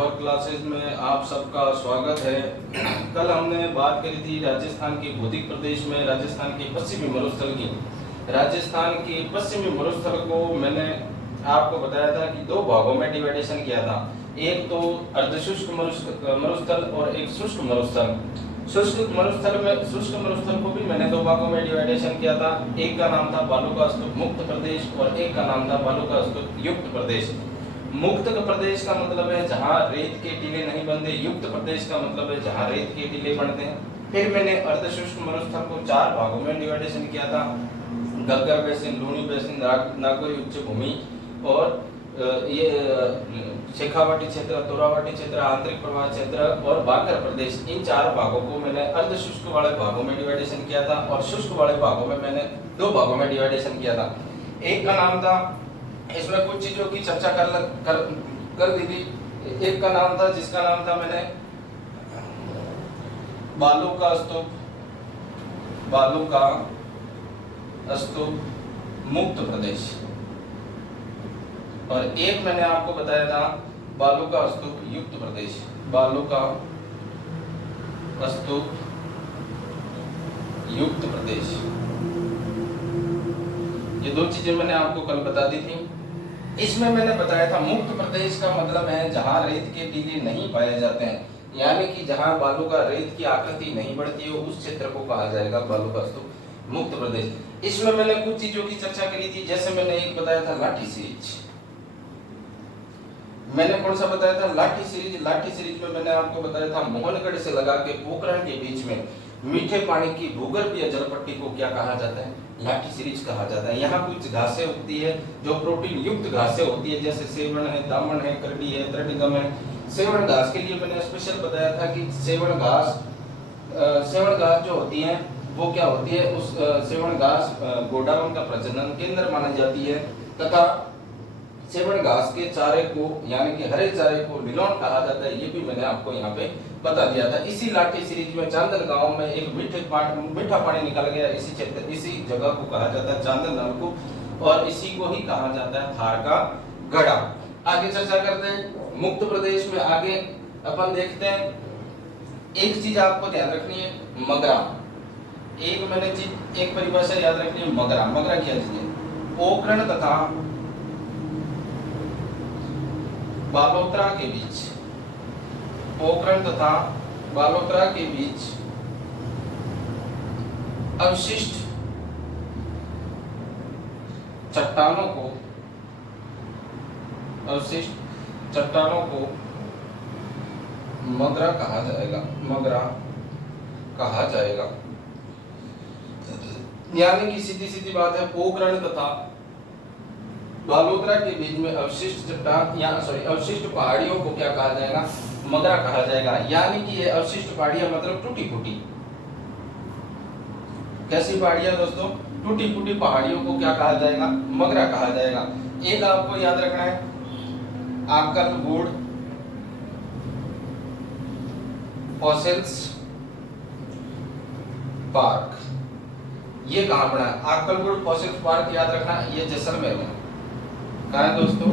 सुबह क्लासेस में आप सबका स्वागत है। कल हमने बात करी थी राजस्थान के भौतिक प्रदेश में राजस्थान के पश्चिमी मरुस्थल की। राजस्थान के पश्चिमी मरुस्थल को मैंने आपको बताया था कि दो भागों में डिवाइडेशन किया था, एक तो अर्धशुष्क मरुस्थल और एक शुष्क मरुस्थल। शुष्क मरुस्थल को भी मैंने दो भागों में डिवाइडेशन किया था, एक का नाम था बालू का स्तूप मुक्त प्रदेश और एक का नाम था बालू का स्तूप युक्त प्रदेश। मुक्त प्रदेश का मतलब है जहां रेत के टीले नहीं बनते, युक्त प्रदेश का मतलब है जहां रेत के टीले बनते हैं। फिर मैंने अर्धशुष्क मरुस्थल को चार भागों में डिवाइडेशन किया था, गग्गर बेसिन, लूनी बेसिन, नागौरी उच्च भूमि और ये शेखावाटी क्षेत्र, तोरावाटी क्षेत्र, आंतरिक प्रवाह क्षेत्र और बाकर प्रदेश। इन चार भागों को मैंने अर्धशुष्क वाले भागों में डिवाइडेशन किया था और शुष्क वाले भागों में मैंने दो भागों में डिवाइडेशन किया था। एक का नाम था, इसमें कुछ चीजों की चर्चा कर दी थी। एक का नाम था जिसका नाम था मैंने बालू का स्तूप मुक्त प्रदेश और एक मैंने आपको बताया था बालू का स्तूप युक्त प्रदेश। बालू का स्तूप युक्त प्रदेश, ये दो चीजें मैंने आपको कल बता दी थी। इसमें मैंने बताया था मुक्त प्रदेश का मतलब है जहां रेत के टीले नहीं पाए जाते हैं, यानी कि जहां बालू का रेत की आकृति नहीं बढ़ती है उस क्षेत्र को कहा जाएगा बालू का स्तूप मुक्त प्रदेश। इसमें मैंने कुछ चीजों की चर्चा करी थी, जैसे मैंने एक बताया था लाठी सीरीज। मैंने कौन सा बताया था? लाठी सीरीज। लाठी सीरीज में मैंने आपको बताया था मोहनगढ़ से लगा के पोखरण के बीच में मीठे पानी की भूगर्भीय जल पट्टी को क्या कहा जाता है? लाठी सीरीज कहा जाता है। यहाँ कुछ घासें उगती है जो प्रोटीन युक्त घासें होती है, जैसे सेवण है, दामन है, करडी है, त्रिडिगम है। सेवण घास के लिए मैंने स्पेशल बताया था कि सेवण घास जो होती है वो क्या होती है, उस सेवण घास गोडाउन का प्रजनन केंद्र मानी जाती है तथा सेवण घास के चारे को यानी कि हरे चारे को लिलोन कहा जाता है। ये भी मैंने आपको यहाँ पे बता दिया था। इसी लाठी सीरीज में चांदन गांव में एक मीठा पानी निकल गया, इसी जगह को कहा जाता है चांदन नलकूप और इसी को ही कहा जाता है थार का गड़ा। आगे चर्चा करते हैं मुक्त प्रदेश में। आगे अपन देखते हैं, एक चीज आपको ध्यान रखनी है, मगरा। एक परिभाषा याद रखनी है, मगरा। मगरा क्या चीज है? पोखरण तथा बालोतरा के बीच, पोखरण तथा बालोतरा के बीच अवशिष्ट चट्टानों को मगरा कहा जाएगा। यानी कि सीधी सीधी बात है, पोखरण तथा बालोतरा के बीच में अवशिष्ट चट्टान अवशिष्ट पहाड़ियों को क्या कहा जाएगा? मगरा कहा जाएगा। यानी कि ये अवशिष्ट पहाड़ियां मतलब टूटी फूटी, कैसी पहाड़ियां दोस्तों? टूटी फूटी पहाड़ियों को क्या कहा जाएगा? मगरा कहा जाएगा। एक आपको याद रखना है, आकलगुड़ फॉसिल्स पार्क, ये कहां बना है? आकलगुड़ फॉसिल्स पार्क याद रखना, ये जैसलमेर में। कहाँ है दोस्तों?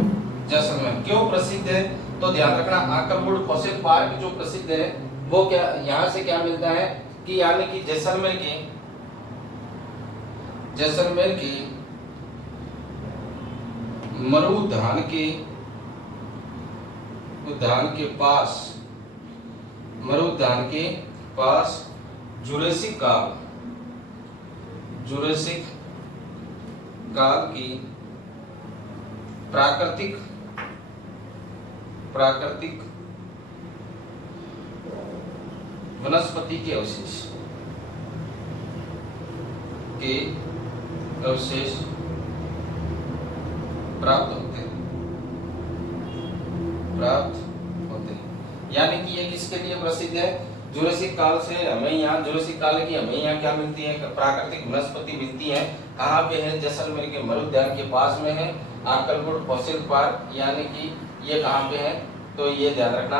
जैसलमेर। क्यों प्रसिद्ध है? तो ध्यान रखना, आकलगुड़ फॉसिल पार्क जो प्रसिद्ध है वो क्या, यहाँ से क्या मिलता है कि यानी कि जैसलमेर की मरुधान के पास जुरेसिक काल की प्राकृतिक वनस्पति के अवशेष प्राप्त होते हैं। यानी कि ये किसके लिए प्रसिद्ध है? जुरासिक काल से हमें यहाँ जुरासिक काल की हमें यहाँ क्या मिलती है? प्राकृतिक वनस्पति मिलती है। कहाँ पे है? जैसलमेर के मरुद्यान के पास में है आकलगुड़ फॉसिल पार्क, यानी कि ये कहाँ पे है? तो ये ध्यान रखना,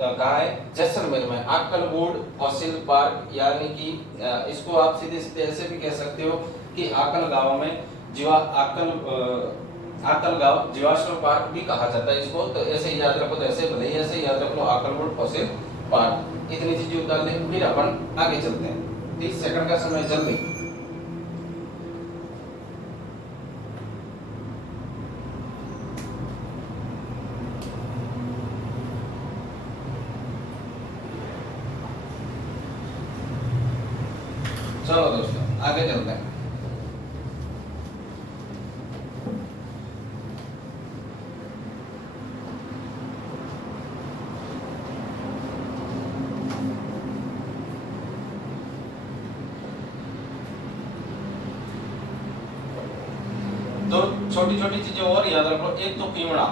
कहाँ है? जैसलमेर में आकलगुड़ फॉसिल पार्क, यानी कि इसको आप सीधे सीधे ऐसे भी कह सकते हो कि आकल गांव में जो आकलगांव जीवाश्म पार्क भी कहा जाता है इसको। तो ऐसे ही याद रखो, तो ऐसे भले ही ऐसे याद रख लो, आकलवुड फॉसिल पार्क। इतनी चीजें उतार ले, फिर अपन आगे चलते हैं। 30 सेकंड का समय जल्दी। चलो दोस्तों आगे चलते हैं। तो छोटी छोटी चीजें और याद रख लो। एक तो पीवड़ा,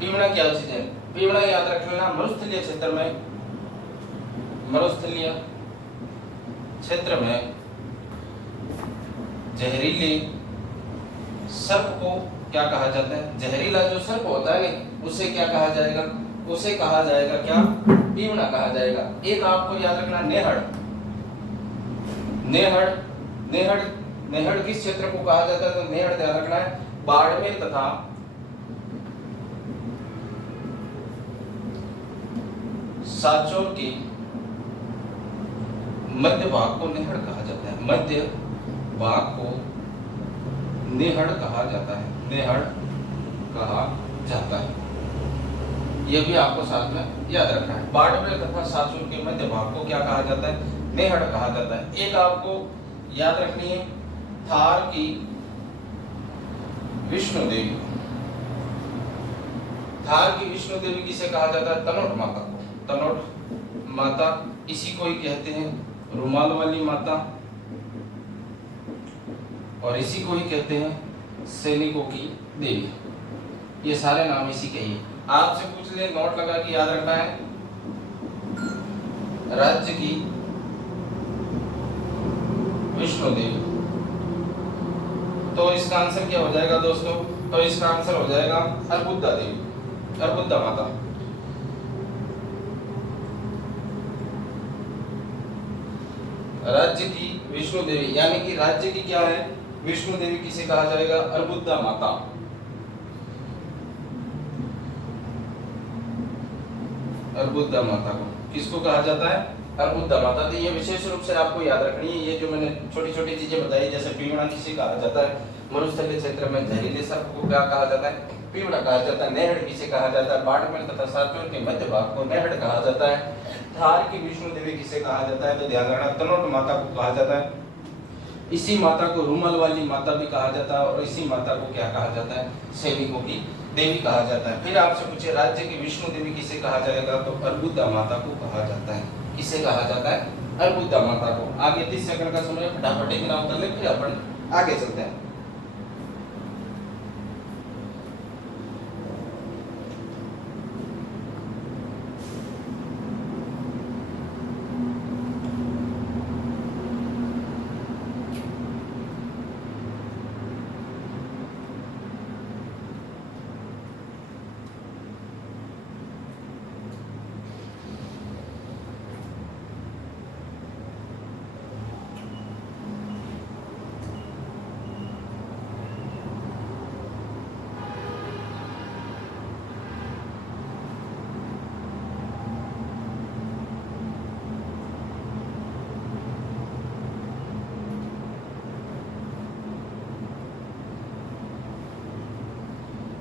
पीवड़ा क्या चीज है? पीवड़ा याद रख लेना, मरुस्थलीय क्षेत्र में, मरुस्थलीय क्षेत्र में जहरीले सर्प को क्या कहा जाता है? जहरीला जो सर्प होता है ना, उसे क्या कहा जाएगा? उसे कहा जाएगा क्या? पीवड़ा कहा जाएगा। एक आपको याद रखना, नेहड़। नेहड़, नेहड़, नेहड़ किस क्षेत्र को कहा जाता है? तो नेहड़ ध्यान रखना है, बाड़मेर तथा सांचौर के मध्य भाग को नेहड़ कहा जाता है। मध्य भाग को नेहड़ कहा जाता है, नेहड़ कहा जाता है। यह भी आपको साथ में याद रखना है। बाड़मेर तथा सांचौर के मध्य भाग को क्या कहा जाता है? नेहड़ कहा जाता है। एक आपको याद रखनी है, थार की विष्णु देवी। थार की विष्णु देवी किसे कहा जाता है? तनोट माता को। तनोट माता, इसी को ही कहते हैं रुमाल वाली माता, और इसी को ही कहते हैं सैनिकों की देवी। ये सारे नाम इसी के ही। आपसे पूछ ले, नोट लगा के याद रखना है, राज्य की विष्णु देवी। तो इसका आंसर क्या हो जाएगा दोस्तों? तो इसका आंसर हो जाएगा अर्बुदा देवी, अर्बुदा माता। राज्य की विष्णु देवी, यानी कि राज्य की क्या है? विष्णु देवी किसे कहा जाएगा? अर्बुदा माता। अर्बुदा माता को किसको कहा जाता है? अर्बुदा माता। तो ये विशेष रूप से आपको याद रखनी है। ये जो मैंने छोटी छोटी चीजें बताई, जैसे पीवड़ा किसे कहा जाता है? मरुस्थलीय क्षेत्र में जहरीले सर्प को क्या कहा जाता है? पीवड़ा कहा जाता है। नेहड़ किसे कहा जाता है? बाड़मेर तथा सांचौर के मध्य भाग को नेहड़ कहा जाता है। थार की विष्णु देवी किसे कहा जाता है? तो ध्यान रखना, तनोट माता को कहा जाता है। इसी माता को रुमाल वाली माता भी कहा जाता है, और इसी माता को क्या कहा जाता है? सैनिकों की देवी कहा जाता है। फिर आपसे पूछे, राज्य की विष्णु देवी किसे कहा जाएगा? तो अर्बुदा माता को कहा जाता है। किसे कहा जाता है? अर्बुदा माता को। आगे 30 सेकंड का समय, फटाफट एक नाम कर ले, फिर अपन आगे चलते हैं।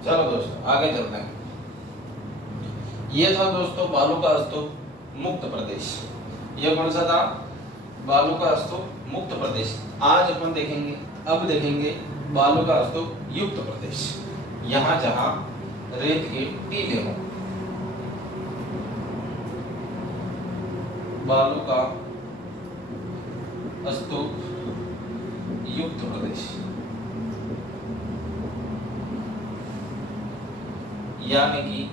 चलो दोस्तों आगे चलते हैं। ये था दोस्तों बालू का स्तूप मुक्त प्रदेश। ये कौन सा था? बालू का स्तूप मुक्त प्रदेश। आज अपन देखेंगे, अब देखेंगे बालू का स्तूप युक्त प्रदेश। यहाँ जहाँ रेत के टीले हों। बालू का स्तूप युक्त प्रदेश, यानी कि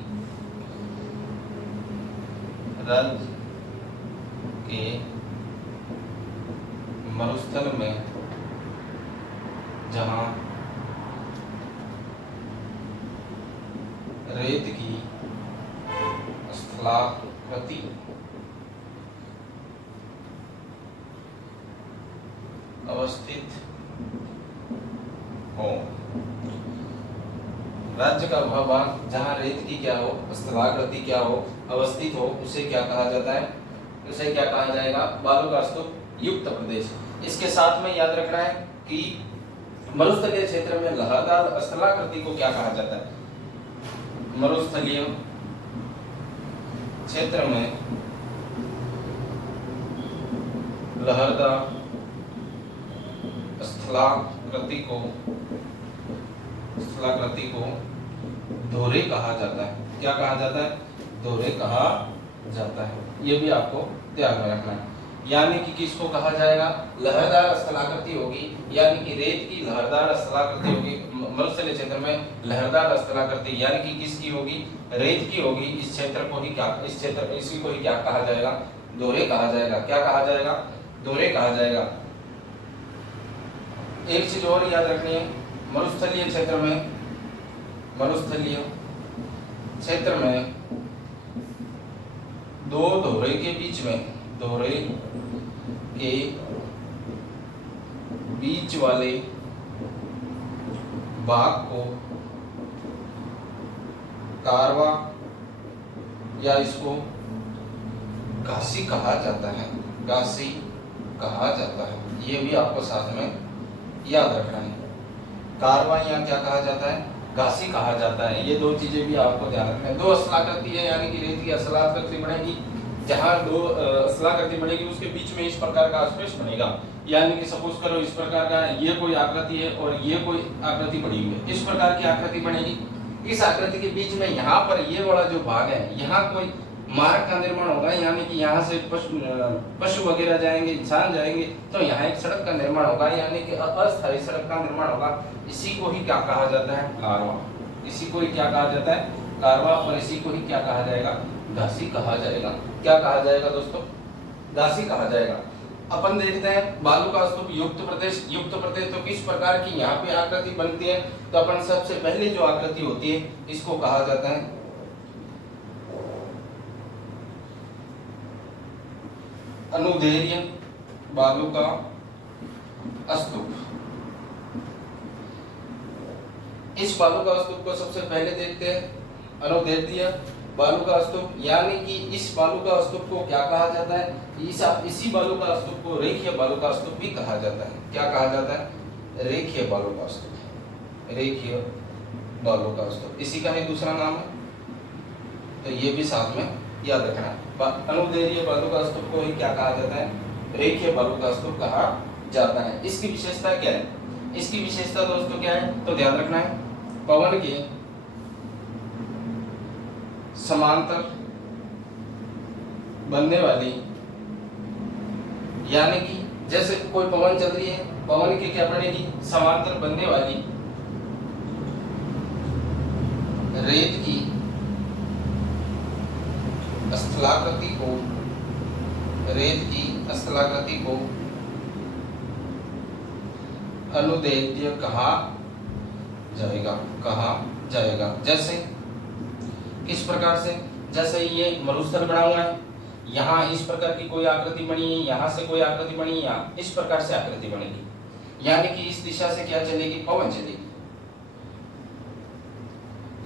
राज्य के मरुस्थल में जहाँ रेत की स्थलाकृति अवस्थित हो। राज्य का वह भाग जहाँ रेत की क्या हो, स्थलाकृति क्या हो, अवस्थित हो, उसे क्या कहा जाता है? उसे क्या कहा जाएगा? बालू का स्तूप युक्त प्रदेश। इसके साथ में याद रखना है कि मरुस्थलीय क्षेत्र में लहरदार स्थलाकृति को क्या कहा जाता है? मरुस्थलीय क्षेत्र में लहरदार स्थलाकृति को धोरे कहा जाता है। क्या कहा जाता है? धोरे कहा जाता है। ये भी आपको ध्यान में रखना है। यानी कि किसको कहा जाएगा? लहरदार स्थलाकृति होगी, यानी कि रेत की लहरदार स्थलाकृति होगी। मरुस्थलीय क्षेत्र में लहरदार स्थलाकृति यानी कि किसकी होगी? रेत की होगी। इस क्षेत्र को ही क्या, इस क्षेत्र इसी को ही क्या कहा जाएगा? धोरे कहा जाएगा। क्या कहा जाएगा? धोरे कहा जाएगा। एक चीज और याद रखनी है, मरुस्थलीय क्षेत्र में दो धोरे के बीच में, धोरे के बीच वाले भाग को कारवा या इसको घासी कहा जाता है। घासी कहा जाता है। ये भी आपको साथ में याद रखना है। कारवा या क्या कहा जाता है? घासी कहा जाता है। ये दो चीजें भी आपको ध्यान रखना है। दो स्थलाकृति है, यानी कि रेत की स्थलाकृति बनेगी, जहां दो स्थलाकृति बनेगी उसके बीच में इस प्रकार का स्पेस बनेगा। यानी कि सपोज करो इस प्रकार का ये कोई आकृति है और ये कोई आकृति बनी हुई है, इस प्रकार की आकृति बनेगी। इस आकृति के बीच में यहाँ पर ये वाला जो भाग है, यहाँ कोई मार्ग का निर्माण होगा, यानी कि यहाँ से पशु वगैरह जाएंगे, इंसान जाएंगे, तो यहाँ एक सड़क का निर्माण होगा, यानी कि अस्थायी सड़क का निर्माण होगा। इसी को ही क्या कहा जाता है? कारवा। इसी को ही क्या कहा जाता है? कारवा। और इसी को ही क्या कहा जाएगा? घासी कहा जाएगा। क्या कहा जाएगा दोस्तों? घासी कहा जाएगा। अपन देखते हैं बालू का स्तूप युक्त प्रदेश। युक्त प्रदेश तो किस प्रकार की यहाँ पे आकृति बनती है? तो अपन सबसे पहले जो आकृति होती है इसको कहा जाता है अनुदैर्ध्य बालू का स्तूप। इस बालू का स्तूप को सबसे पहले देखते हैं। अनुदैर्ध्य बालू का स्तूप, यानी कि इस बालू का स्तूप को क्या कहा जाता है? इसी बालू का स्तूप को रेखीय बालू का स्तूप भी कहा जाता है। क्या कहा जाता है? रेखीय बालू का स्तूप। रेखीय बालू का स्तूप इसी का ही दूसरा नाम है, तो ये भी साथ में याद रखना। अनुदैर्ध्य बालू का स्तूप को ही क्या कहा जाता है? रेखीय बालू का स्तूप कहा जाता है। इसकी विशेषता क्या है? इसकी विशेषता दोस्तों क्या है? तो ध्यान रखना है, पवन के समांतर बनने वाली, यानी कि जैसे कोई पवन चल रही है, पवन की क्या बनेगी? समांतर बनने वाली रेत की स्थलाकृति को, रेत की स्थलाकृति को अनुदैर्ध्य कहा जाएगा। जैसे किस प्रकार से? जैसे ये मरुस्थल बना हुआ है, यहाँ इस प्रकार की कोई आकृति बनी है, यहाँ से कोई आकृति बनी है, यहाँ इस प्रकार से आकृति बनेगी, यानी कि इस दिशा से क्या चलेगी? पवन चलेगी।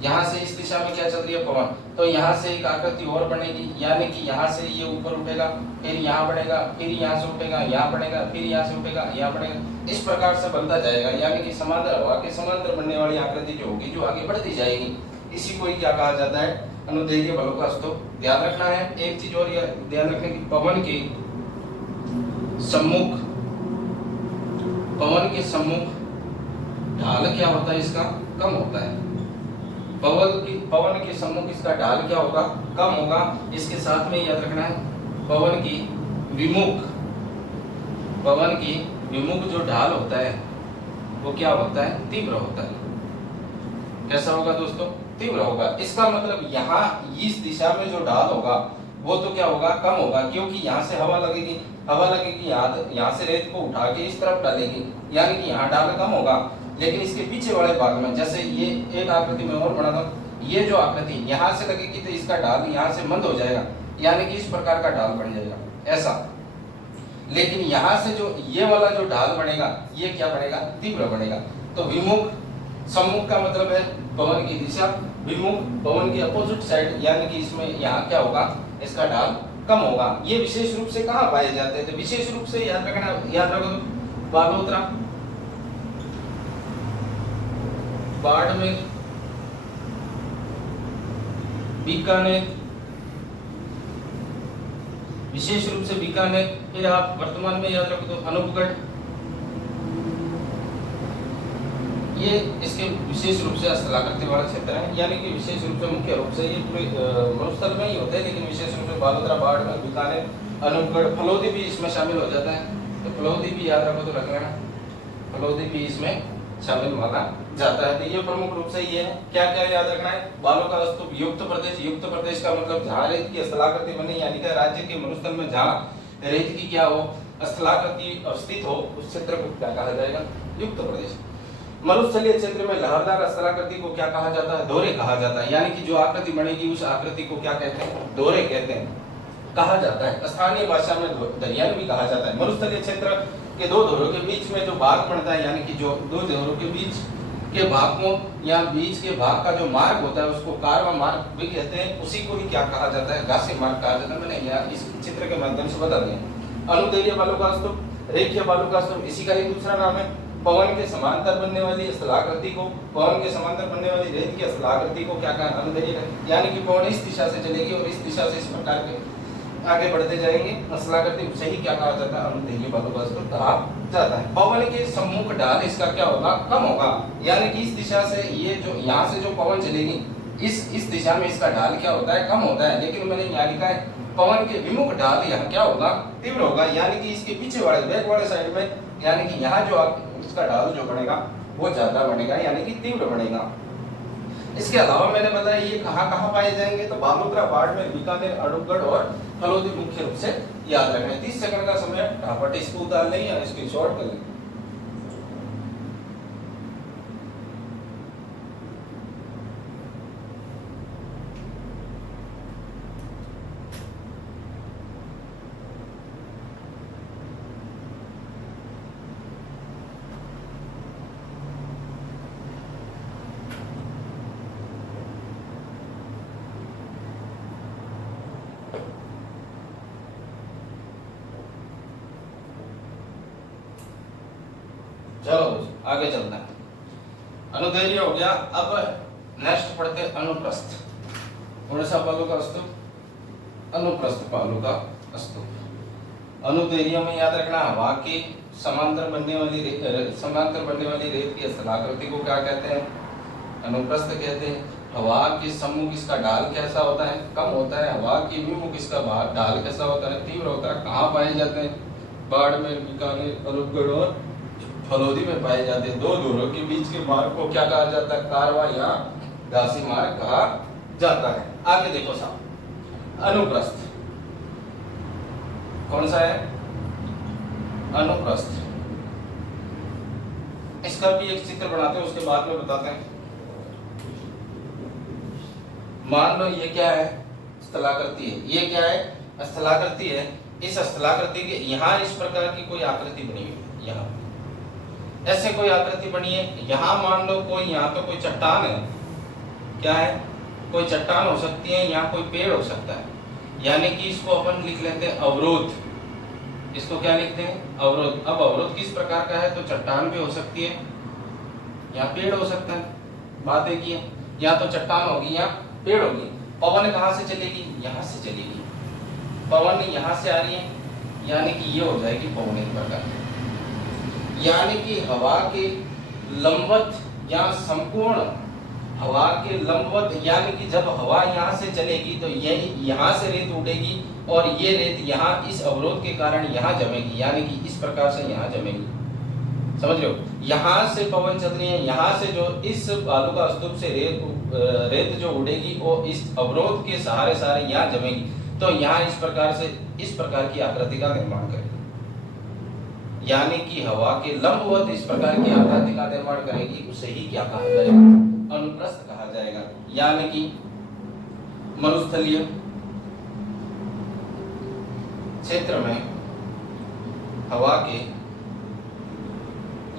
यहाँ से इस दिशा में क्या चल रही है? पवन। तो यहाँ से एक आकृति और बनेगी, यानी कि यहाँ से ये ऊपर उठेगा, फिर यहाँ बढ़ेगा, फिर यहाँ से उठेगा, यहाँ बढ़ेगा, फिर यहाँ से उठेगा, यहाँ बढ़ेगा। इस प्रकार से बनता जाएगा, यानी कि समांतर हवा के समांतर बनने वाली आकृति जो होगी, जो आगे बढ़ती जाएगी, इसी को ही क्या कहा जाता है? अनुदैर्ध्य बालू का स्तूप। ध्यान रखना है एक चीज और ध्यान रखने की, पवन के सम्मुख ढाल क्या होता है? इसका कम होता है। पवन के सम्मुख इसका ढाल क्या होगा? कम होगा। इसके साथ में याद रखना है पवन की विमुख जो ढाल होता है वो क्या होता है? तीव्र होता है। कैसा होगा दोस्तों? तीव्र होगा। इसका मतलब यहाँ इस दिशा में जो ढाल होगा वो तो क्या होगा? कम होगा, क्योंकि यहाँ से हवा लगेगी, यहाँ से रेत को उठा के इस तरफ डालेगी, यानी कि यहाँ ढाल कम होगा। लेकिन इसके पीछे वाले भाग में, जैसे ये एक आकृति में और बना था, ये जो आकृति यहाँ से लगेगी तो इसका ढाल यहाँ से मंद हो जाएगा, यानी कि इस प्रकार का ढाल बन जाएगा ऐसा। लेकिन यहाँ से जो ये वाला जो ढाल बनेगा, ये क्या बनेगा? तीव्र बनेगा। तो विमुख सम्मुख का मतलब है पवन की दिशा, विमुख पवन के अपोजिट साइड, यानी कि इसमें यहाँ क्या होगा, इसका ढाल कम होगा। ये विशेष रूप से कहाँ पाए जाते हैं, तो विशेष रूप से याद रखना, याद रखो, बालोतरा, बाड़मेर, बीकानेर, विशेष रूप से बीकानेर। फिर आप वर्तमान में याद रखो तो अनूपगढ़, ये इसके विशेष रूप से स्थलाकृति वाला क्षेत्र है, यानी कि विशेष रूप से मुख्य रूप से ये पूरे मरुस्थल में ही होते हैं, लेकिन विशेष रूप से बालोतरा, बाड़मेर, बीकानेर, अनूपगढ़, फलोदी भी इसमें शामिल हो जाता है। तो फलोदी भी याद रखो तो रख लेना, फलोदी भी इसमें शामिल माना जाता है। तो ये प्रमुख रूप से ये है। क्या क्या याद रखना है, बालों का स्तूप, युक्त प्रदेश, युक्त प्रदेश का मतलब जहाँ रेत की स्थलाकृति बनी, यानी कि राज्य के मरुस्थल में जहाँ रेत की क्या हो, स्थलाकृति अवस्थित हो, उस क्षेत्र को क्या कहा जाएगा, युक्त प्रदेश। मरुस्थलीय क्षेत्र में लहरदार स्थलाकृति को क्या कहा जाता है, दोहरे कहा जाता है, यानी कि जो आकृति बनेगी उस आकृति को क्या कहते हैं, दोहरे कहते हैं, कहा जाता है। स्थानीय भाषा में दरियान भी कहा जाता है। मरुस्थलीय क्षेत्र के दो धोरों के बीच में जो भाग बनता है, यानी कि जो दो धोरों के बीच के भाग को या बीच के भाग का जो मार्ग होता है उसको कारवा मार्ग भी कहते हैं, उसी को ही क्या कहा जाता है, घासी मार्ग कहा जाता है। मैंने यहाँ इस चित्र के माध्यम से बता दिया। अनुदैर्घ्य बालू का स्तूप, रेखीय बालू का स्तूप, इसी का ही दूसरा नाम है। पवन के समांतर बनने वाली स्थलाकृति को, पवन के समांतर बनने वाली रेत की स्थलाकृति को क्या कहा, अनुदैर्घ्य, यानी कि पवन इस दिशा से चलेगी और इस दिशा से इस प्रकार के आगे बढ़ते जाएंगे, स्थलाकृति उसे ही क्या कहा जाता है, अनुदैर्घ्य बालू का स्तूप कहा जाता है। पवन के सम्मुख ढाल इसका क्या होगा, कम होगा, यानी कि इस दिशा से ये जो यहाँ से जो पवन चलेगी इस दिशा में इसका ढाल क्या होता है, कम होता है। लेकिन मैंने यहाँ लिखा है पवन के विमुख ढाल यहाँ क्या होगा, तीव्र होगा, यानी कि इसके पीछे वाले बैक वाले साइड में, यानी कि यहाँ जो इसका ढाल जो बनेगा वो ज्यादा बनेगा, यानी कि तीव्र बनेगा। इसके अलावा मैंने बताया ये कहाँ कहाँ पाए जाएंगे, तो बालोतरा, बाड़मेर, बीकानेर, अनूपगढ़ और फलोदी मुख्य रूप से याद रखना है। 30 सेकंड का समय ढापट इसको उतार लें या इसको शॉर्ट कर लें। चलो आगे चलते हैं। अनुदैर्घ्य हो गया। अब नेक्स्ट पढ़ते हैं अनुप्रस्थ। कौन सा बालू का स्तूप, अनुप्रस्थ बालू का स्तूप। अनुदैर्घ्य में याद रखना हवा की समांतर बनने वाली रेत की स्थलाकृति को क्या कहते हैं, अनुप्रस्थ कहते हैं। हवा के सम्मुख इसका ढाल कैसा होता है, कम होता है। हवा के विमुख इसका ढाल कैसा होता है, तीव्र होता है। कहाँ पाए जाते हैं, बाड़मेर, बीकानेर, अनूपगढ़ और फलोदी में पाए जाते हैं। दो धोरों के बीच के मार्ग को क्या कहा जाता है, कारवा या घासी मार्ग कहा जाता है। आगे देखो साहब, अनुप्रस्थ कौन सा है, अनुप्रस्थ। इसका भी एक चित्र बनाते हैं, उसके बाद में बताते हैं। मान लो ये क्या है, स्थलाकृति है। ये क्या है, स्थलाकृति है। इस स्थलाकृति के यहाँ इस प्रकार की कोई आकृति बनी हुई है, यहाँ ऐसे कोई आकृति बनी है। यहाँ मान लो कोई, यहाँ तो कोई चट्टान है, क्या है, कोई चट्टान हो सकती है, यहाँ कोई पेड़ हो सकता है, यानी कि इसको अपन लिख लेते हैं अवरोध। इसको क्या लिखते हैं, अवरोध। अब अवरोध किस प्रकार का है, तो चट्टान भी हो सकती है, यहाँ पेड़ हो सकता है, बात एक ही है। यहाँ तो चट्टान होगी, यहाँ पेड़ होगी। पवन कहाँ से चलेगी, यहाँ से चलेगी। पवन यहाँ से आ रही है, यानी कि ये हो जाएगी पवन एक प्रकार, यानी कि हवा के लंबवत या संपूर्ण हवा के लंबवत, यानी कि जब हवा यहाँ से चलेगी तो ये यहाँ से रेत उठेगी और ये रेत यहाँ इस अवरोध के कारण यहाँ जमेगी, यानी कि इस प्रकार से यहाँ जमेगी। समझ रहे हो, यहाँ से पवन चल रही है, यहाँ से जो इस बालू का स्तूप से रेत जो उड़ेगी वो इस अवरोध के सहारे सहारे यहाँ जमेगी, तो यहाँ इस प्रकार की आकृति का निर्माण करेगी, यानी कि हवा के लंबवत इस प्रकार की आकृति का निर्माण करेगी, उसे ही क्या कहा जाएगा, अनुप्रस्थ कहा जाएगा। यानी कि मरुस्थलीय क्षेत्र में हवा के,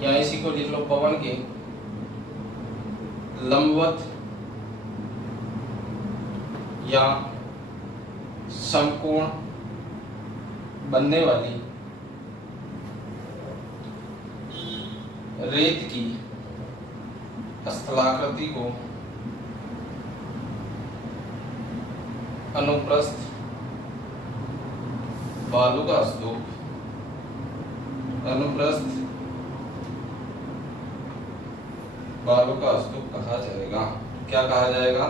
या इसी को लिख लो पवन के लंबवत या समकोण बनने वाली रेत की स्थलाकृति को अनुप्रस्थ बालू का स्तूप, अनुप्रस्थ बालू का स्तूप कहा जाएगा। क्या कहा जाएगा?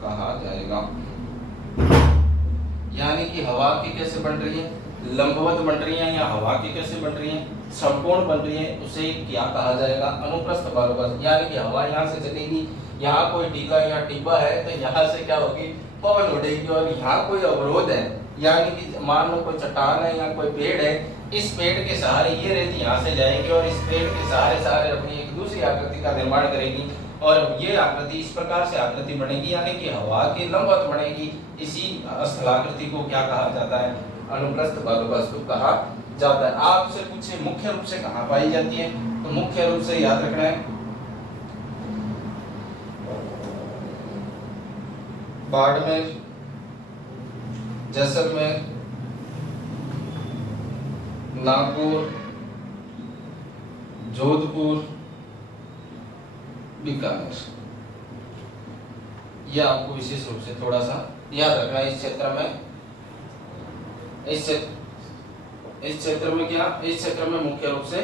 कहा जाएगा। यानी कि हवा की कैसे बन रही है, लंबवत बन रही है या हवा की कैसे बन रही है, समकोण बन रही है, उसे क्या कहा जाएगा? अनुप्रस्थ बालू का। यानी कि हवा यहाँ से चलेगी, यहाँ कोई टीका या टिब्बा है तो यहाँ से क्या होगी? पवन उड़ेगी। और यहाँ कोई अवरोध है, यानी कि मान लो कोई चट्टान है या कोई पेड़ है, इस पेड़ के सहारे ये रेत यहाँ से जाएगी और इस पेड़ के सहारे सहारे अपनी एक दूसरी आकृति का निर्माण करेगी और ये आकृति इस प्रकार से आकृति बनेगी, यानी कि हवा की लंबवत बनेगी। इसी स्थलाकृति को क्या कहा जाता है? अनुप्रस्थ बालू का स्तूप कहा जाता है। आपसे पूछे मुख्य रूप से कहाँ पाई जाती है, तो मुख्य रूप से याद रखना है बाड़मेर, जैसलमेर, नागौर, जोधपुर, बीकानेर। यह आपको विशेष रूप से थोड़ा सा याद रखना है। इस क्षेत्र में इस क्षेत्र में क्या, इस क्षेत्र में मुख्य रूप से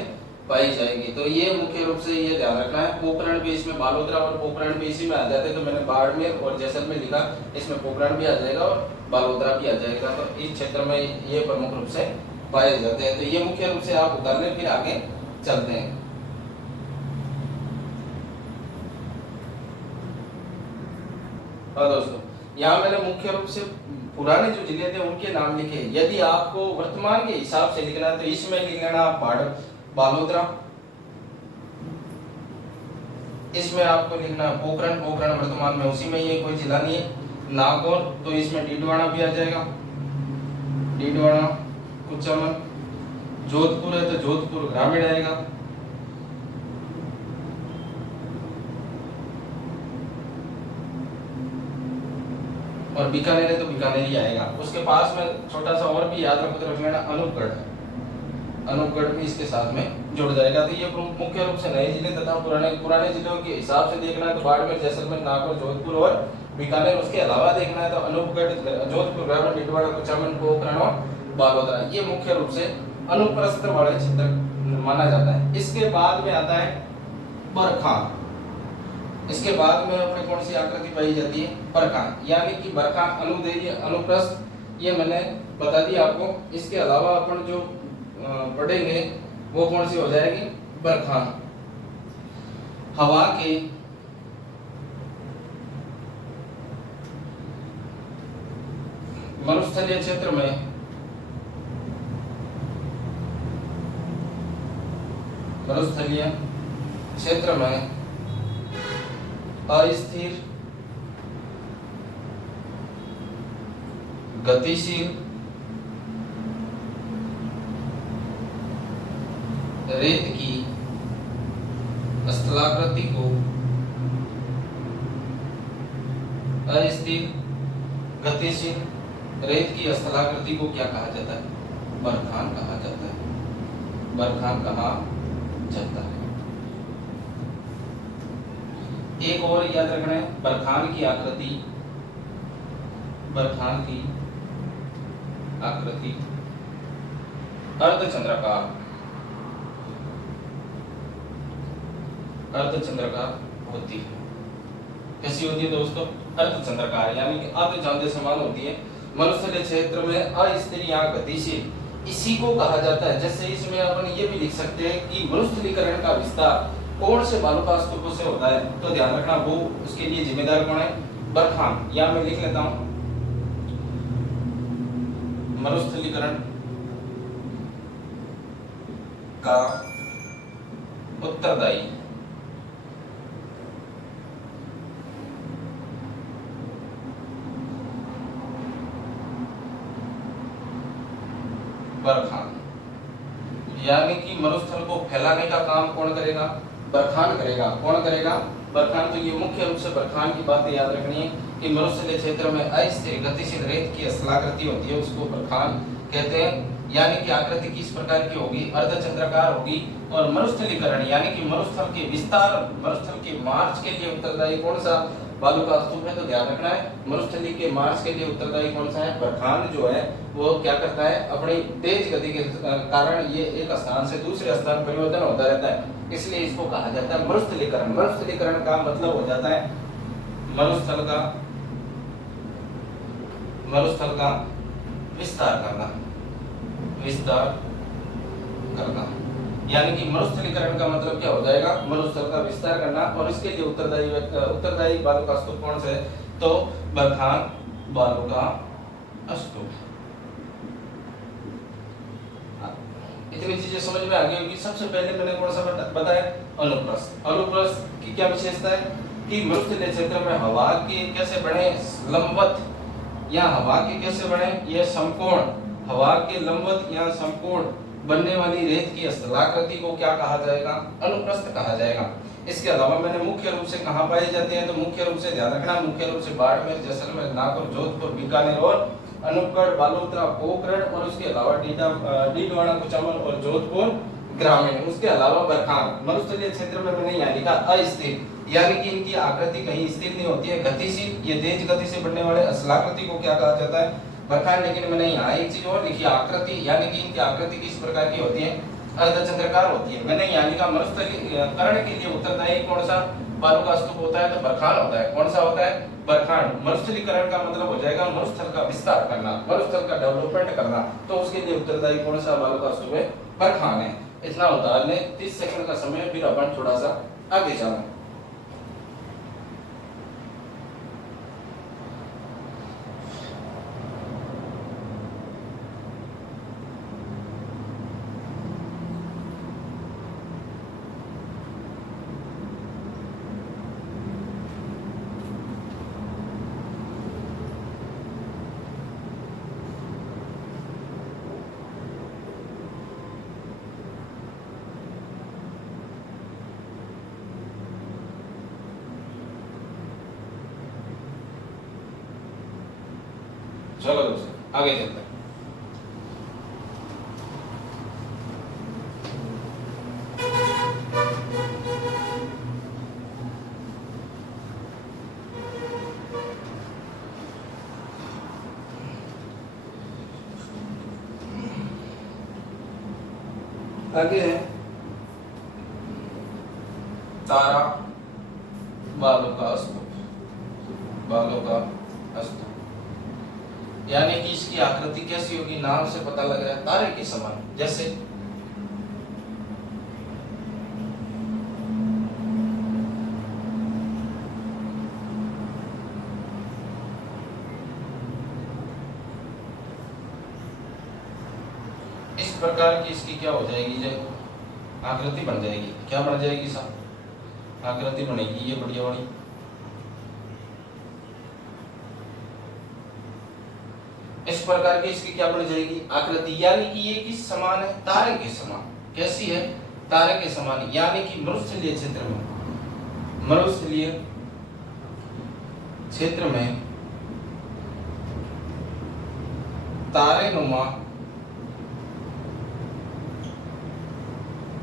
पाई जाएगी। तो ये मुख्य रूप से ये ध्यान रखना है। पोखरण भी इसमें, बालोतरा और पोखरण भी इसी में आ जाते हैं, तो मैंने बाड़मेर और जैसलमेर लिखा, इसमें पोखरण भी आ जाएगा और बालोतरा भी आ जाएगा। तो इस क्षेत्र में ये प्रमुख रूप से पाए जाते हैं। तो ये मुख्य रूप से आप उतार लें, फिर आगे चलते हैं। और दोस्तों यहाँ मैंने मुख्य रूप से पुराने जो जिले थे उनके नाम लिखे। यदि आपको वर्तमान के हिसाब से लिखना है तो इसमें लिख लेना आप बालोतरा, इसमें आपको लिखना है पोखरण, पोखरण वर्तमान में उसी में ये कोई जिला नहीं है। नागौर तो इसमें डीडवाना भी आ जाएगा, डीडवाना, कुचामन। जोधपुर है तो जोधपुर ग्रामीण आएगा। और बीकानेर है तो बीकानेर ही आएगा। उसके पास में छोटा सा और भी याद रख लेना, अनूपगढ़, अनूपगढ़ भी इसके साथ में जुड़ जाएगा। तो ये मुख्य रूप से नए जिले तथा पुराने जिलों के हिसाब से देखना है तो बाड़मेर, जैसलमेर, नागौर, जोधपुर और बीकानेर। उसके अलावा देखना है तो अनूपगढ़, जोधपुर, ग्रामीण, डीडवाना, कुचामन, पोखरण और बालोतरा। ये मुख्य रूप से अनुप्रस्थ वाले क्षेत्र माना जाता है। इसके बाद में आता है बरखान। इसके बाद में अपने कौन सी आकृति पाई जाती है? बरखान। यानी कि बरखान अनुदैर्घ्य, अनुप्रस्थ, ये मैंने बता दिया आपको। इसके अलावा अपन जो पढ़ेंगे वो कौन सी हो जाएगी? बरखान। हवा के मरुस्थलीय क्षेत्र में अस्थिर, गतिशील रेत की स्थलाकृति को, अस्थिर गतिशील रेत की स्थलाकृति को क्या कहा जाता है? बरखान कहा जाता है। बरखान कहा जाता है। एक और याद रखना है, बरखान की आकृति, बरखान की आकृति अर्धचंद्राकार, अर्धचंद्राकार होती है। कैसी होती है दोस्तों? अर्धचंद्राकार, यानी कि अर्धचंद्र समान होती है। मरुस्थलीय क्षेत्र में अस्थिर या गतिशील, इसी को कहा जाता है। जैसे इसमें अपन ये भी लिख सकते हैं कि मरुस्थलीकरण का विस्तार कौन से बालू का स्तूपों से होता है, तो ध्यान रखना वो उसके लिए जिम्मेदार कौन है? बरखान। या मैं लिख लेता हूं मरुस्थलीकरण का उत्तरदायी बरखान। यानी कि मरुस्थल को फैलाने का काम कौन करेगा? बरखान करेगा। कौन करेगा? बरखान, तो ये मुख्य रूप से बरखान की बातें याद रखनी है कि मरुस्थलीय क्षेत्र में अस्थिर गतिशील रेत की स्थलाकृति होती है, उसको बरखान कहते हैं। यानी कि आकृति किस प्रकार की होगी, अर्धचंद्राकार होगी। और मरुस्थलीकरण यानी कि मरुस्थल के विस्तार, मरुस्थल के मार्च के लिए उत्तरदायी कौन सा, बालू का स्तूप है, तो ध्यान रखना है मरुस्थली के मार्च के लिए उत्तरदायी कौन सा है, बरखान जो है वो क्या करता है, अपनी तेज गति के कारण ये एक स्थान से दूसरे स्थान परिवर्तन होता रहता है, इसलिए इसको कहा जाता है मरुस्थलीकरण। मरुस्थलीकरण का मतलब हो जाता है मरुस्थल का विस्तार करना, विस्तार करना। यानी कि मरुस्थलीकरण का मतलब क्या हो जाएगा, मरुस्थल का विस्तार करना। और इसके लिए उत्तरदायी बालू का स्तूप कौन सा है, तो बरखान बालू का स्तूप। इतनी चीजें समझ में आ गई होगी। सबसे पहले मैंने कौन सा बताया, अनुप्रस्थ। अनुप्रस्थ की क्या विशेषता है कि मरुस्थलीय क्षेत्र में हवा के कैसे बने, लंबवत या हवा के कैसे बने, ये समकोण, हवा के लंबवत या समकोण बनने वाली रेत की स्थलाकृति को क्या कहा जाएगा, अनुप्रस्थ कहा जाएगा। इसके अलावा मैंने मुख्य रूप से कहां पाए जाते हैं, तो मुख्य रूप से ध्यान रखना, मुख्य रूप से बाड़मेर, जैसलमेर, नागौर, जोधपुर, बीकानेर और अनूपगढ़, बालोतरा, पोखरण और उसके अलावा डीडवाना, कुचामन और जोधपुर ग्रामीण। उसके अलावा बरखान मरुस्थलीय क्षेत्र में मैंने यहाँ लिखा अस्थिर, यानी कि इनकी आकृति कहीं स्थिर नहीं होती है, गतिशील, ये तेज गति से बढ़ने वाले स्थलाकृति को क्या कहा जाता है, बरखान। लेकिन मैंने यहाँ एक चीज और लिखी, आकृति, यानी कि इनकी आकृति किस प्रकार की होती है, अर्धचंद्राकार होती है। मैंने यहाँ लिखा मरुस्थलीकरण के लिए उत्तरदायी कौन सा बालू का स्तूप होता है, तो बरखान होता है। कौन सा होता है, बरखान। मरुस्थलीकरण का मतलब हो जाएगा मरुस्थल का विस्तार करना, मरुस्थल का डेवलपमेंट करना, तो उसके लिए उत्तरदायी कौन सा बालू का स्तूप है, बरखान है। इतना उतार ले, 30 सेकंड का समय, फिर अपन थोड़ा सा आगे चलें। चलो दोस्तों आगे चलते हैं। आगे है तारा बालू का स्तूप, बालू का स्तूप, यानी कि इसकी आकृति कैसी होगी, नाम से पता लग रहा है तारे के समान। जैसे इस प्रकार की इसकी क्या हो जाएगी, जो आकृति बन जाएगी, क्या बन जाएगी साहब, आकृति बनेगी ये बढ़िया वाली। इस प्रकार की इसकी क्या बन जाएगी, आकृति, यानी कि ये किस समान है, तारे के समान। कैसी है, तारे के समान। यानी कि मरुस्थलीय क्षेत्र में, मरुस्थलीय क्षेत्र में तारेनुमा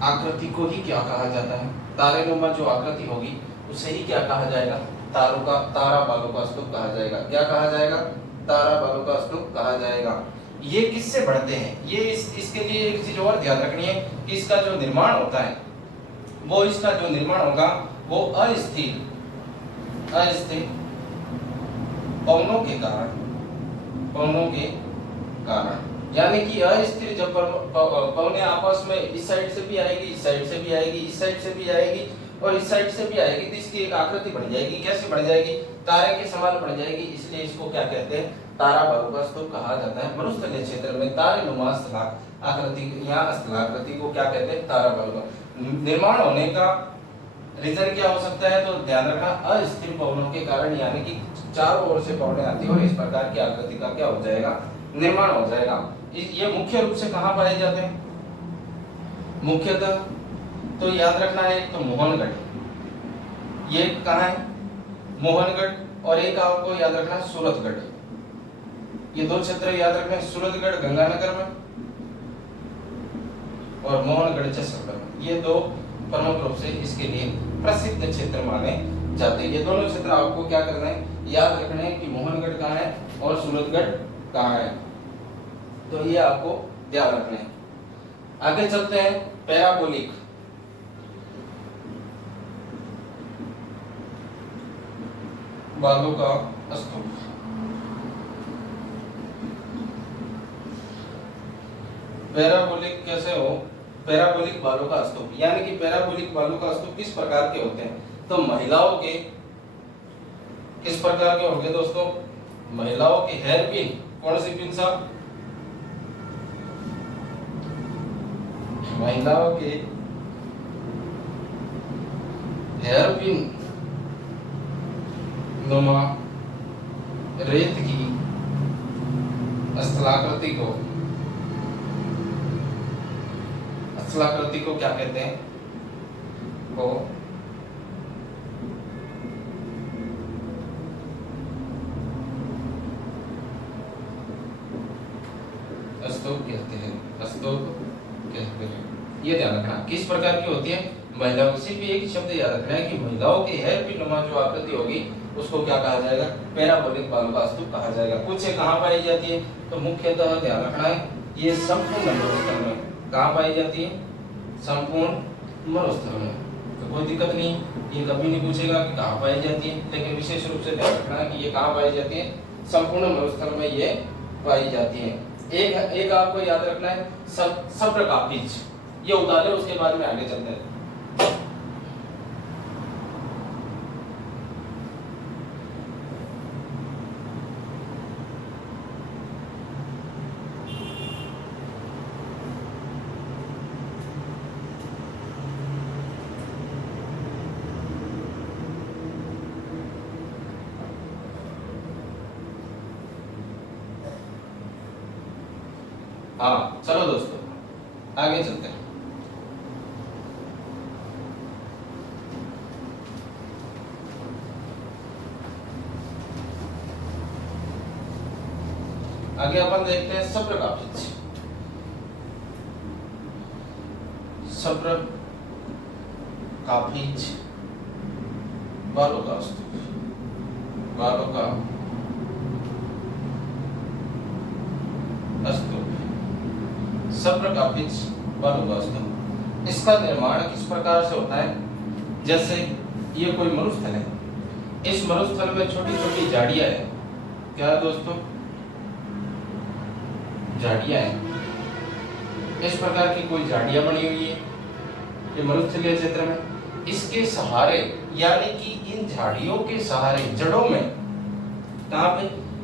आकृति को ही क्या कहा जाता है, तारेनुमा जो आकृति होगी उसे ही क्या कहा जाएगा, तारा बालू का स्तूप कहा जाएगा। क्या कहा जाएगा, तारा बालू का स्तूप कहा जाएगा। ये किससे बढ़ते हैं, ये इसके लिए एक चीज और ध्यान रखनी है कि इसका जो निर्माण होता है वो, इसका जो निर्माण होगा वो अस्थिर पवनों के कारण, यानी कि अस्थिर जब पवनें आपस में इस साइड से भी आएगी, इस साइड से भी आएगी, इस साइड से भी आएगी और इस साइड से भी आएगी, तो इसकी एक आकृति बन जाएगी। कैसे बन जाएगी, तारे के समान बन जाएगी। इसलिए इसको क्या कहते हैं, तारा बालू का स्तूप कहा जाता है। मरुस्थलीय क्षेत्र में तारेनुमा आकृति या स्थलाकृति को क्या कहते हैं, तारा बालू का। निर्माण होने का रीजन क्या हो सकता है, तो ध्यान रखना अस्थिर पवनों के कारण, यानी कि चारों ओर से पवनें आती है और इस प्रकार की आकृति का क्या हो जाएगा, निर्माण हो जाएगा। ये मुख्य रूप से कहां पाए जाते हैं, मुख्यतः तो याद रखना है, एक तो मोहनगढ़, ये कहाँ है, मोहनगढ़, और एक आपको याद रखना है सूरतगढ़। ये दो क्षेत्र याद रखना है, सूरतगढ़ गंगानगर में और मोहनगढ़ जैसलमेर में। ये दो प्रमुख रूप से इसके लिए प्रसिद्ध क्षेत्र माने जाते हैं। ये दोनों क्षेत्र आपको क्या करना है, याद रखना है कि मोहनगढ़ कहाँ है और सूरतगढ़ कहाँ है, तो ये आपको ध्यान रखना है। आगे चलते हैं, पैराबोलिक। बालों का स्तूप। पैराबोलिक कैसे हो, पैराबोलिक बालों का स्तूप, यानी कि पैराबोलिक बालों का स्तूप किस प्रकार के होते हैं, तो महिलाओं के किस प्रकार के होंगे दोस्तों, महिलाओं के हेयर पिन, कौन सी पिन साहब, महिलाओं के हेयर पिन नुमा रेत की स्थलाकृति को क्या कहते हैं, को स्तूप कहते हैं, स्तूप कहते हैं। ये ध्यान रखना किस प्रकार की होती है, महिलाओं की। सिर्फ एक शब्द याद रखना है कि महिलाओं की हेयर पिन नुमा जो आकृति होगी उसको क्या कहा जाएगा, पैराबोलिक बालों का स्तूप कहा जाएगा। पूछे कहाँ पाई जाती है, तो मुख्यतः ध्यान रखना है ये संपूर्ण मरुस्थल में। कहाँ पाई जाती है, संपूर्ण मरुस्थल में। तो कोई दिक्कत नहीं, ये कभी नहीं पूछेगा कि कहाँ पाई जाती है, लेकिन विशेष रूप से ध्यान रखना है कि ये कहाँ पाई जाती है, संपूर्ण मरुस्थल में ये पाई जाती है। एक आपको याद रखना है सब्र का बीज, ये उतारे उसके बाद में आगे चलते हैं। हाँ चलो दोस्तों आगे चलते हैं। आगे अपन देखते हैं सब्र का बीज। सब्र का बीज बालों का स्तूप, बालों का स्तूप, सब्र का बीज बालों का स्तूप। इसका निर्माण किस प्रकार से होता है, जैसे ये कोई मरुस्थल है, इस मरुस्थल में छोटी छोटी झाड़ियां हैं, क्या है दोस्तों, झाड़ियां हैं। इस प्रकार की कोई झाड़ियां बनी हुई है ये मरुस्थलीय क्षेत्र में। इसके सहारे यानी कि इन झाड़ियों के सहारे जड़ों में, कहां पे,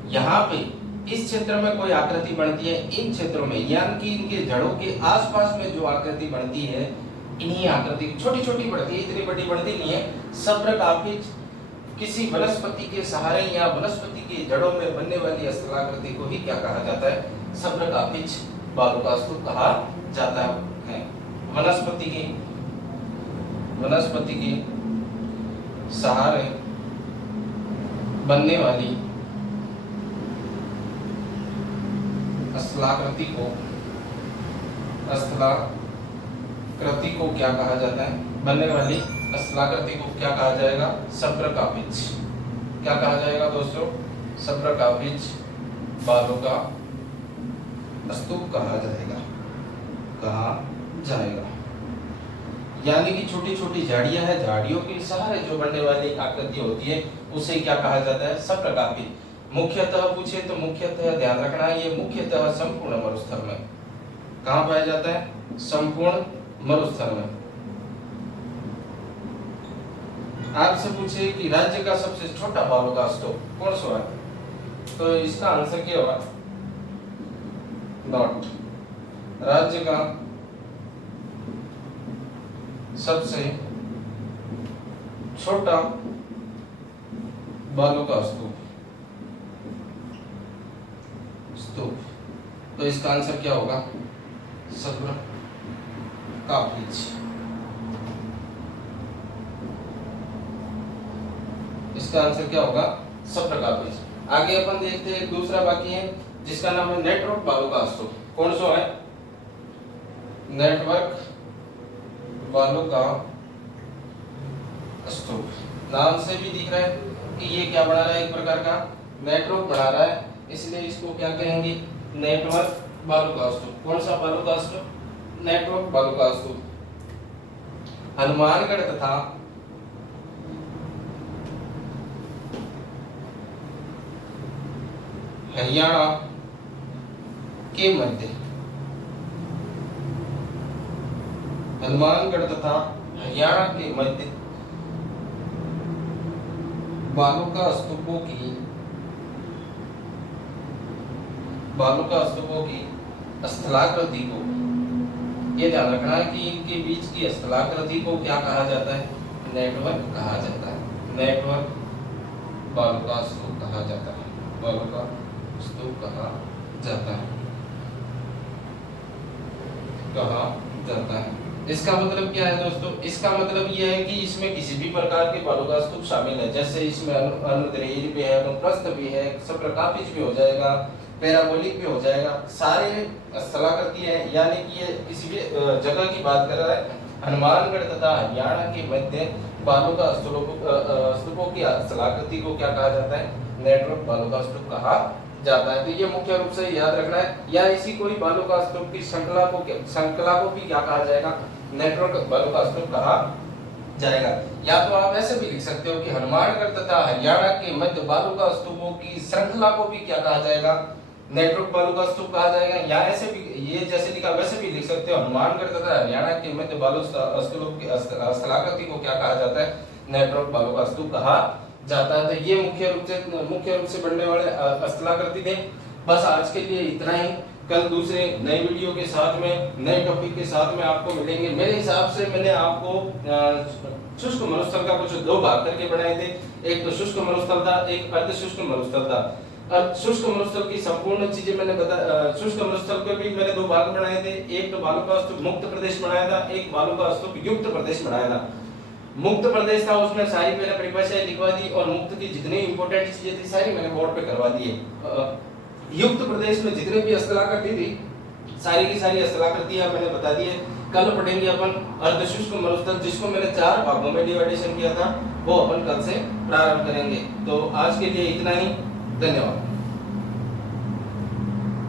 यहाँ पे इस क्षेत्र में कोई आकृति बनती है, इन क्षेत्रों में यानी कि इनके जड़ों के आसपास में जो आकृति बनती है, इन्हीं आकृति छोटी छोटी बढ़ती है, इतनी बड़ी बढ़ती नहीं है। सब्र का बीज किसी वनस्पति के सहारे या वनस्पति के जड़ों में बनने वाली स्थलाकृति को ही क्या कहा जाता है, सब्र का बीज बालों का स्तूप कहा जाता है। वनस्पति के सहारे बनने वाली स्थलाकृति को क्या कहा जाता है, बनने वाली स्थलाकृति को क्या कहा जाएगा, सब्र का बीज। क्या कहा जाएगा दोस्तों, सब्र का बीज बालों का स्तूप कहा जाएगा। यानी कि छोटी छोटी झाड़ियां है, झाड़ियों के सहारे जो बनने वाली आकृति होती है उसे क्या कहा जाता है, सब्र का बीज। मुख्यतः पूछे तो मुख्यतः ध्यान रखना है, ये मुख्यतः संपूर्ण मरुस्थल में कहाँ पाया जाता है, संपूर्ण मरुस्थल में। आपसे पूछे कि राज्य का सबसे छोटा बालों का स्तूप कौन सा है, तो इसका आंसर क्या होगा, नॉट। राज्य का सबसे छोटा बालों का स्तूप, तो इसका आंसर क्या होगा, सब्र का बीज। इसका आंसर क्या होगा? सप्रकापिज। आगे अपन देखते हैं दूसरा बाकी है जिसका नाम है नेटवर्क बालू का स्तूप। कौन सा है? नेटवर्क बालू का स्तूप। नाम से भी दिख रहा है कि ये क्या बना रहा है, एक प्रकार का नेटवर्क बना रहा है, इसलिए इसको क्या कहेंगे? नेटवर्क बालू का स्तूप। कौन सा बालू का स्तूप? नेटवर्क बालू का स्तूप। हनुमानगढ़ तथा हरियाणा के मध्य, हनुमानगढ़ तथा हरियाणा के मध्य बालू का स्तूपों की स्थलाकृति को, ये ध्यान रखना है कि इनके बीच की स्थलाकृति को क्या कहा जाता है? नेटवर्क कहा जाता है। नेटवर्क बालू का स्तूप कहा जाता है। बालू का स्तूप कहा जाता है। इसका मतलब क्या है दोस्तों? इसका मतलब यह है कि इसमें किसी भी प्रकार के बालू का स्तूप शामिल है, जैसे इसमें अनुदैर्ध्य भी है, अनुप्रस्थ भी है, सप्रकापिज भी हो जाएगा, पैराबोलिक भी हो जाएगा, सारे स्थलाकृति है, यानी कि ये किसी भी जगह की बात कर रहा है। हनुमानगढ़ तथा हरियाणा के मध्य बालू का स्तूपों की स्थलाकृति को क्या कहा जाता है? नेटवर्क बालू का स्तूप कहा जाता है। तो ये मुख्य रूप से याद रखना है, या इसी कोई बालू का स्तूप की श्रृंखला को भी क्या कहा जाएगा? नेटवर्क बालू का स्तूप कहा जाएगा। या तो आप ऐसे भी लिख सकते हो कि हनुमानगढ़ तथा हरियाणा के मध्य बालू का स्तूपों की श्रृंखला को भी क्या कहा जाएगा? नेटवर्क बालू का स्तूप कहा जाएगा। या ऐसे भी, ये जैसे लिखा वैसे भी लिख सकते हो, हनुमानगढ़ तथा हरियाणा के मध्य बालू स्तूपों की स्थलाकृति को क्या कहा जाता है? नेटवर्क बालू का स्तूप कहा जाता है। तो ये मुख्य रूप से बनने वाले स्थलाकृति थे। बस आज के लिए इतना ही। कल दूसरे नए वीडियो के साथ में, नए टॉपिक के साथ में आपको मिलेंगे। मेरे हिसाब से मैंने आपको शुष्क मरुस्थल का कुछ दो भाग करके बनाए थे। एक तो शुष्क मरुस्थल था, एक अर्ध शुष्क मरुस्थल था। शुष्क मरुस्थल की संपूर्ण चीजें मैंने शुष्क मरुस्थल के भी मैंने दो भाग बनाए थे। एक तो बालू का स्तूप मुक्त प्रदेश बनाया था, एक बालू का स्तूप युक्त प्रदेश बनाया था। मुक्त प्रदेश था, उसमें सारी मैंने परिभाषाएं लिखवा दी और मुक्त की जितनी इंपॉर्टेंट चीजें थी सारी मैंने बोर्ड पे करवा दी है। युक्त प्रदेश में जितने भी स्थलाकृति थी सारी की सारी स्थलाकृतियां मैंने बता दी है। कल पढ़ेंगे अपन अर्धशुष्क मरुस्थल, जिसको मैंने 4 भागों में डिवाइडेशन किया था, वो अपन कल से प्रारंभ करेंगे। तो आज के लिए इतना ही। धन्यवाद।